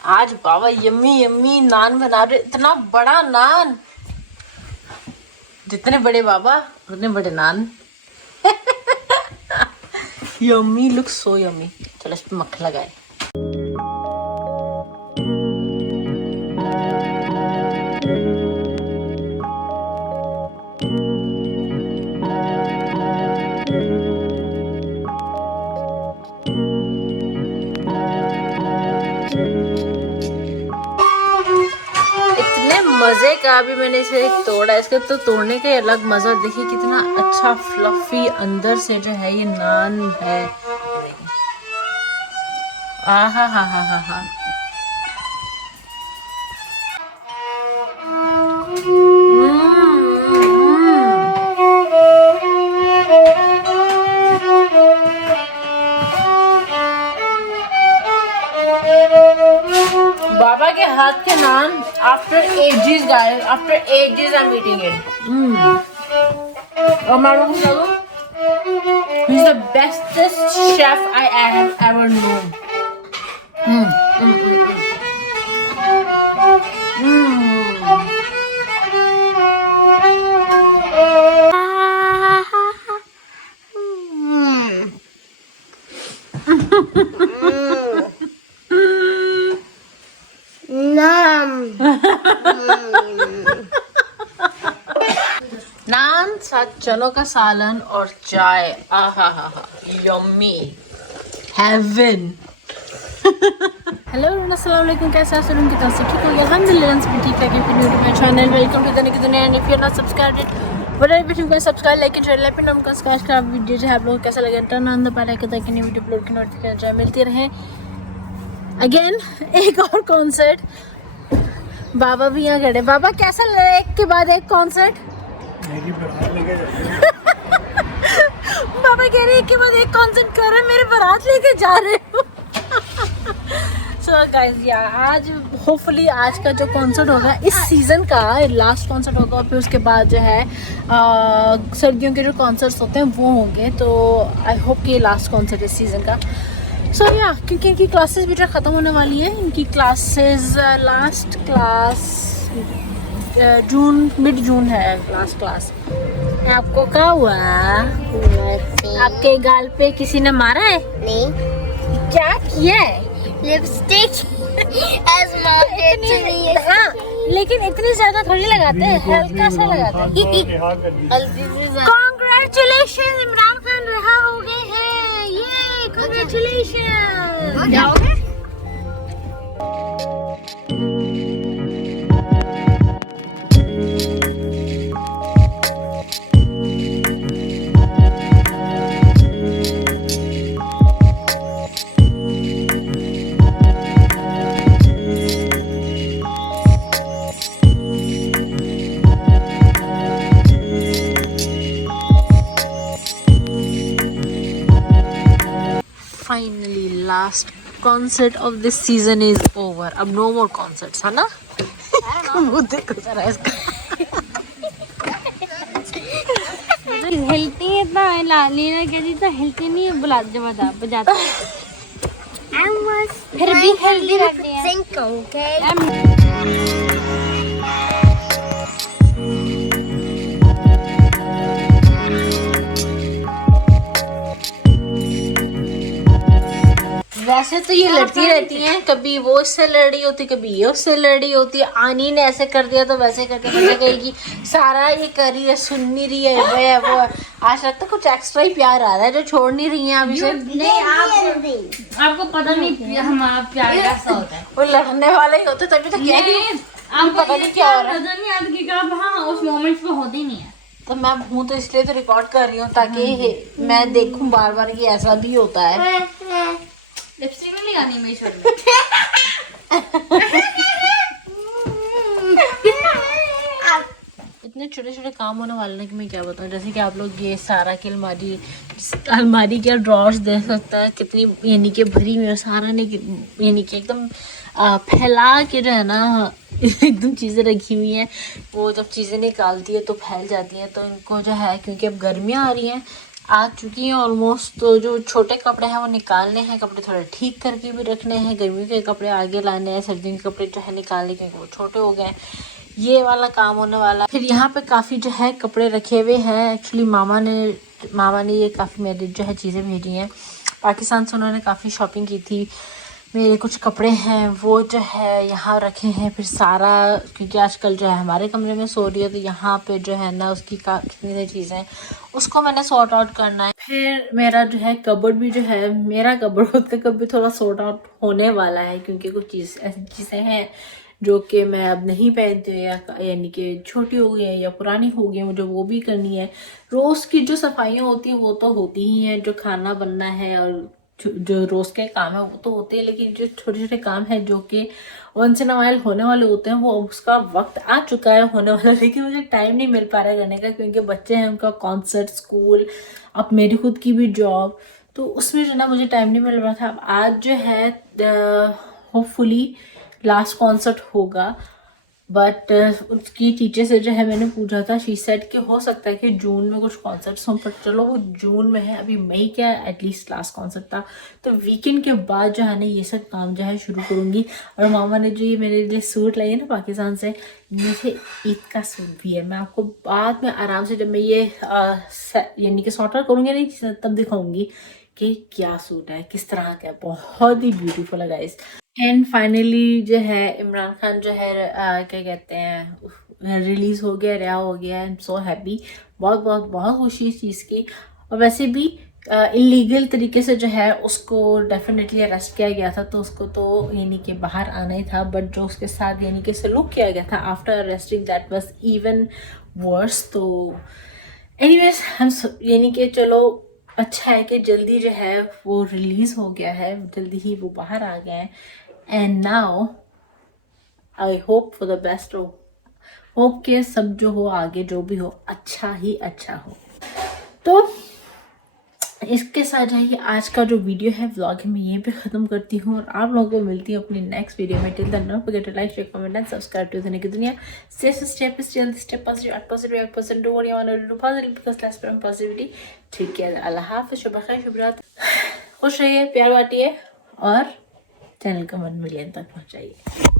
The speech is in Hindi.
आज बाबा यम्मी यम्मी नान बना रहे, इतना बड़ा नान, जितने बड़े बाबा उतने बड़े naan. Yummy look so yummy. चलो इस पे मक्खन लगाए। मजे का भी मैंने इसे तोड़ा, इसके तो तोड़ने का अलग मजा। देखिए कितना अच्छा फ्लफी अंदर से जो है ये नान है। आहा हा हा हा हा। बाबा के हाथ के naan after ages guys, after ages I am eating it. और मैं आपको बता दूं, he is the bestest chef I have ever known. Naan साथ चनों का सालन और चाय, आहा हा हा, यम्मी हेवन। हेलो अस्सलाम वालेकुम, कैसे हैं आप? कितना से ठीक हो गया? अल्हम्दुलिल्लाह भी ठीक है। मेरे चैनल वेलकम टू द दुनिया। And if you are not subscribed what are you doing? Subscribe, like and share. Let me know आपका सब्सक्राइब का वीडियो जो है आप लोगों को कैसा लगे। Turn on the bell icon ताकि नई वीडियो अपलोड की नोटिफिकेशन मिलती रहे। अगेन एक और कॉन्सर्ट, बाबा भी यहाँ खड़े। बाबा कैसा लगा एक के बाद एक कॉन्सर्ट? बाबा कह रहे एक के बाद एक कॉन्सर्ट कर रहे, मेरे बारात लेके जा रहे हो। सो गाइस या आज होपफुली आज का जो कॉन्सर्ट होगा इस सीज़न का लास्ट कॉन्सर्ट होगा। और फिर उसके बाद जो है सर्दियों के जो कॉन्सर्ट्स होते हैं वो होंगे। तो आई होप कि लास्ट कॉन्सर्ट इस सीज़न का। सो या क्योंकि इनकी क्लासेस भी ख़त्म होने वाली है। इनकी क्लासेस लास्ट क्लास जून, मिड जून है लास्ट क्लास। आपको क्या हुआ? आपके गाल पे किसी ने मारा है? नहीं। क्या किया है? लिपस्टिक। हाँ, लेकिन इतनी ज्यादा थोड़ी लगाते हैं, हल्का सा लगाते हैं। कांग्रेचुलेशन, इमरान खान रहा हो गए हैं। ये कांग्रेचुलेशन। जाओगे? Finally, last concert of this season is over. अब no more concerts, है ना? वो देखो जरा इसका। हिलती है तो लीना कहती तो हिलती नहीं है, बजाती फिर भी हेल्दी रहती है। वैसे तो ये लड़ती रहती हैं, कभी वो इससे लड़ रही होती, कभी ये उससे लड़ रही होती। आनी ने ऐसे कर दिया तो वैसे करके मुझे कहेगी सारा ये कर रही है, सुन नहीं रही है, वो है वो है। आज लगता कुछ एक्स्ट्रा ही प्यार आ रहा है जो छोड़ नहीं रही हैं अभी से। नहीं आपको पता नहीं हमारा प्यार कैसा होता है। वो लड़ने वाले ही होते तभी तो क्या आपको पता नहीं क्या हो रहा है। हाँ उस मोमेंट पे होते ही नहीं है। तो मैं हूँ तो इसलिए तो रिकॉर्ड कर रही हूँ ताकि मैं देखूं बार बार कि ऐसा भी होता है। लिपस्टिक नहीं लगानी मेरी शर्ट में। इतने छोटे छोटे काम होने वाले हैं कि मैं क्या बताऊँ। जैसे कि आप लोग ये सारा की अलमारी के ड्रॉर्स देख सकता है कितनी यानी कि भरी हुई है। सारा ने यानी कि एकदम फैला के जो है ना एकदम चीज़ें रखी हुई हैं। वो जब चीज़ें निकालती है तो फैल जाती हैं। तो इनको जो है क्योंकि अब गर्मियाँ आ रही हैं, आ चुकी हैं ऑलमोस्ट। तो जो छोटे कपड़े हैं वो निकालने हैं, कपड़े थोड़े ठीक करके भी रखने हैं, गर्मी के कपड़े आगे लाने हैं, सर्दियों के कपड़े जो है निकालने क्योंकि वो छोटे हो गए हैं। ये वाला काम होने वाला। फिर यहाँ पे काफ़ी जो है कपड़े रखे हुए हैं। एक्चुअली मामा ने ये काफ़ी मेरी जो है चीज़ें भेजी हैं पाकिस्तान से। उन्होंने काफ़ी शॉपिंग की थी। मेरे कुछ कपड़े हैं वो जो है यहाँ रखे हैं। फिर सारा, क्योंकि आजकल जो है हमारे कमरे में सो रही है तो यहाँ पे जो है ना उसकी कितनी सारी चीज़ें हैं, उसको मैंने सॉर्ट आउट करना है। फिर मेरा जो है कबर्ड भी जो है, मेरा कबर्ड खुद का कभी थोड़ा सॉर्ट आउट होने वाला है क्योंकि कुछ ऐसी चीज़ें हैं जो कि मैं अब नहीं पहनती हूँ, या यानी कि छोटी हो गई है या पुरानी हो गई है, मुझे वो भी करनी है। रोज़ की जो सफाइयाँ होती हैं वो तो होती ही हैं, जो खाना बनना है और जो रोज़ के काम है वो तो होते हैं, लेकिन जो छोटे छोटे काम है जो कि वंस इन अ वाइल होने वाले होते हैं वो उसका वक्त आ चुका है होने वाला, लेकिन मुझे टाइम नहीं मिल पा रहा है करने का क्योंकि बच्चे हैं, उनका कॉन्सर्ट, स्कूल, अब मेरी खुद की भी जॉब, तो उसमें जो ना मुझे टाइम नहीं मिल रहा था। अब आज जो है होपफुली लास्ट कॉन्सर्ट होगा, बट उसकी टीचर से जो है मैंने पूछा था, शी सेड कि हो सकता है कि जून में कुछ कॉन्सर्ट्स हों, पर चलो वो जून में है, अभी मई क्या एटलीस्ट लास्ट कॉन्सर्ट था, तो वीकेंड के बाद जो है ना ये सब काम जो है शुरू करूँगी। और मामा ने जो ये मेरे लिए सूट लाई है ना पाकिस्तान से, मुझे ईद का सूट भी है। मैं आपको बाद में आराम से जब मैं ये यानी कि सॉर्ट आउट करूँगी नहीं तब दिखाऊँगी कि क्या सूट है, किस तरह का है, बहुत ही ब्यूटीफुल है गाइस। एंड फाइनली जो है इमरान खान जो है क्या कहते हैं रिलीज़ हो गया, रिहा हो गया। आई एम सो हैप्पी, बहुत बहुत बहुत खुशी इस चीज़ की। और वैसे भी इलीगल तरीके से जो है उसको डेफिनेटली अरेस्ट किया गया था, तो उसको तो यानी कि बाहर आना ही था, बट जो उसके साथ यानी कि सलूक किया गया था after arresting, that was even worse. तो एनीवेज हम यानी कि चलो अच्छा है कि जल्दी जो है वो रिलीज़ हो गया है, जल्दी ही वो बाहर आ गए हैं। And now I hope for the best, hope के सब जो हो आगे जो भी हो अच्छा ही अच्छा हो। तो इसके साथ जाइए आज का जो वीडियो है व्लॉग मैं यहीं पे ख़त्म करती हूँ और आप लोगों को मिलती हूँ अपनी नेक्स्ट वीडियो में। Till then don't forget to like, share, comment and subscribe to the दुनिया। Step positive, at positive, at positive, do what you want to do positive because let's spread positivity. ठीक है, अल्लाह हाफ़िज़, शुभ खैर, शुभ रात, खुश रहिए, प्यार बांटिए और चैनल को 1 मिलियन तक पहुँचाइए।